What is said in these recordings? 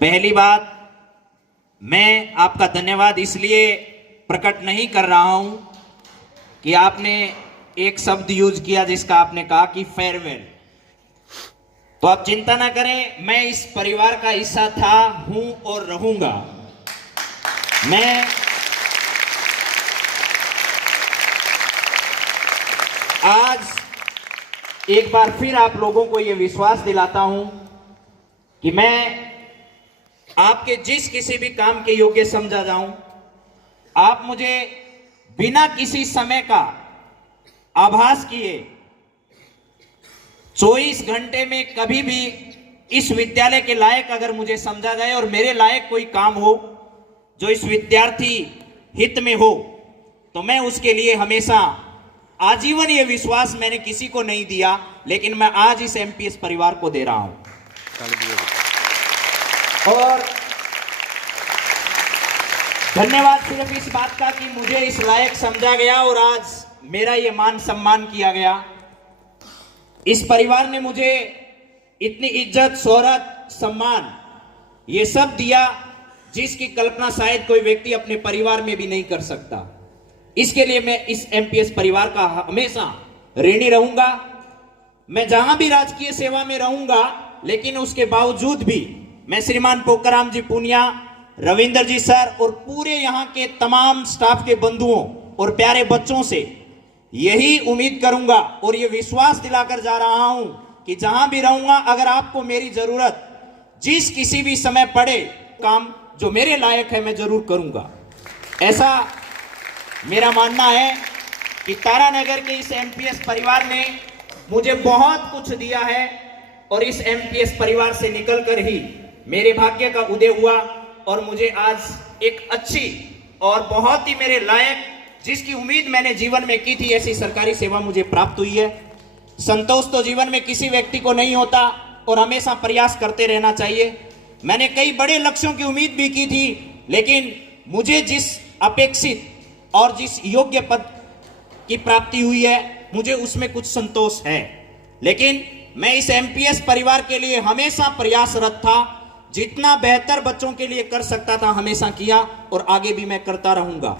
पहली बात, मैं आपका धन्यवाद इसलिए प्रकट नहीं कर रहा हूं कि आपने एक शब्द यूज किया जिसका आपने कहा कि फेयरवेल। तो आप चिंता ना करें, मैं इस परिवार का हिस्सा था, हूं और रहूंगा। मैं आज एक बार फिर आप लोगों को यह विश्वास दिलाता हूं कि मैं आपके जिस किसी भी काम के योग्य समझा जाऊं, आप मुझे बिना किसी समय का आभास किए 24 घंटे में कभी भी इस विद्यालय के लायक अगर मुझे समझा जाए और मेरे लायक कोई काम हो जो इस विद्यार्थी हित में हो, तो मैं उसके लिए हमेशा आजीवन ये विश्वास मैंने किसी को नहीं दिया, लेकिन मैं आज इस एमपीएस परिवार को दे रहा हूं। और धन्यवाद सिर्फ इस बात का कि मुझे इस लायक समझा गया और आज मेरा ये मान सम्मान किया गया। इस परिवार ने मुझे इतनी इज्जत, शोहरत, सम्मान ये सब दिया जिसकी कल्पना शायद कोई व्यक्ति अपने परिवार में भी नहीं कर सकता। इसके लिए मैं इस एमपीएस परिवार का हमेशा ऋणी रहूंगा। मैं जहां भी राजकीय सेवा में रहूंगा, लेकिन उसके बावजूद भी मैं श्रीमान पोकराम जी पुनिया, रविंदर जी सर और पूरे यहाँ के तमाम स्टाफ के बंधुओं और प्यारे बच्चों से यही उम्मीद करूंगा और ये विश्वास दिलाकर जा रहा हूं कि जहां भी रहूंगा, अगर आपको मेरी जरूरत जिस किसी भी समय पड़े, काम जो मेरे लायक है मैं जरूर करूंगा। ऐसा मेरा मानना है कि तारानगर के इस एमपीएस परिवार ने मुझे बहुत कुछ दिया है और इस एमपीएस परिवार से निकलकर ही मेरे भाग्य का उदय हुआ और मुझे आज एक अच्छी और बहुत ही मेरे लायक, जिसकी उम्मीद मैंने जीवन में की थी, ऐसी सरकारी सेवा मुझे प्राप्त हुई है। संतोष तो जीवन में किसी व्यक्ति को नहीं होता और हमेशा प्रयास करते रहना चाहिए। मैंने कई बड़े लक्ष्यों की उम्मीद भी की थी, लेकिन मुझे जिस अपेक्षित और जिस योग्य पद की प्राप्ति हुई है, मुझे उसमें कुछ संतोष है। लेकिन मैं इस एमपीएस परिवार के लिए हमेशा प्रयासरत था। जितना बेहतर बच्चों के लिए कर सकता था हमेशा किया और आगे भी मैं करता रहूंगा।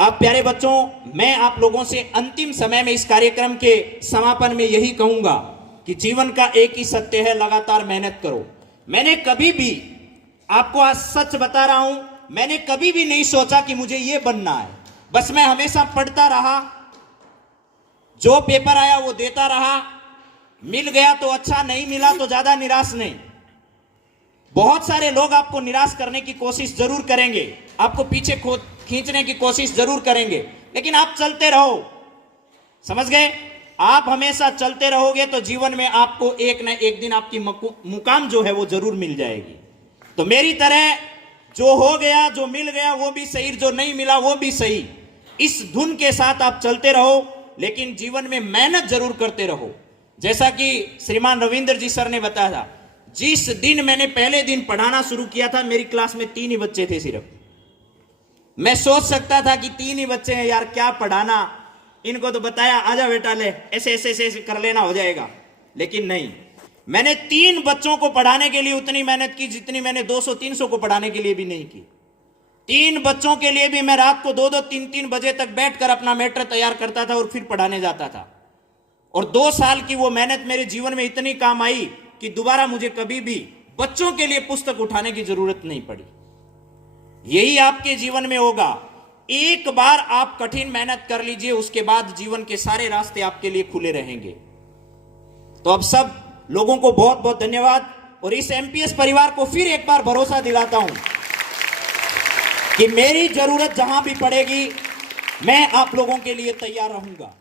अब प्यारे बच्चों, मैं आप लोगों से अंतिम समय में इस कार्यक्रम के समापन में यही कहूंगा कि जीवन का एक ही सत्य है, लगातार मेहनत करो। मैंने कभी भी, आपको आज सच बता रहा हूं, मैंने कभी भी नहीं सोचा कि मुझे ये बनना है। बस मैं हमेशा पढ़ता रहा, जो पेपर आया वो देता रहा। मिल गया तो अच्छा, नहीं मिला तो ज्यादा निराश नहीं। बहुत सारे लोग आपको निराश करने की कोशिश जरूर करेंगे, आपको पीछे खींचने की कोशिश जरूर करेंगे, लेकिन आप चलते रहो। समझ गए? आप हमेशा चलते रहोगे तो जीवन में आपको एक न एक दिन आपकी मुकाम जो है वो जरूर मिल जाएगी। तो मेरी तरह जो हो गया, जो मिल गया वो भी सही, जो नहीं मिला वो भी सही, इस धुन के साथ आप चलते रहो, लेकिन जीवन में मेहनत जरूर करते रहो। जैसा कि श्रीमान रविंदर जी सर ने बताया था, जिस दिन मैंने पहले दिन पढ़ाना शुरू किया था, मेरी क्लास में 3 ही बच्चे थे सिर्फ। मैं सोच सकता था कि 3 ही बच्चे हैं यार, क्या पढ़ाना, इनको तो बताया आजा बेटा ले ऐसे ऐसे ऐसे कर लेना, हो जाएगा। लेकिन नहीं, मैंने 3 बच्चों को पढ़ाने के लिए उतनी मेहनत की जितनी मैंने 200-300 को पढ़ाने के लिए भी नहीं की। 3 बच्चों के लिए भी मैं रात को 2-2, 3-3 बजे तक बैठकर अपना मैटर तैयार करता था और फिर पढ़ाने जाता था। और 2 साल की वो मेहनत मेरे जीवन में इतनी काम आई कि दोबारा मुझे कभी भी बच्चों के लिए पुस्तक उठाने की जरूरत नहीं पड़ी। यही आपके जीवन में होगा। एक बार आप कठिन मेहनत कर लीजिए, उसके बाद जीवन के सारे रास्ते आपके लिए खुले रहेंगे। तो अब सब लोगों को बहुत बहुत धन्यवाद और इस एमपीएस परिवार को फिर एक बार भरोसा दिलाता हूं कि मेरी जरूरत जहां भी पड़ेगी, मैं आप लोगों के लिए तैयार रहूंगा।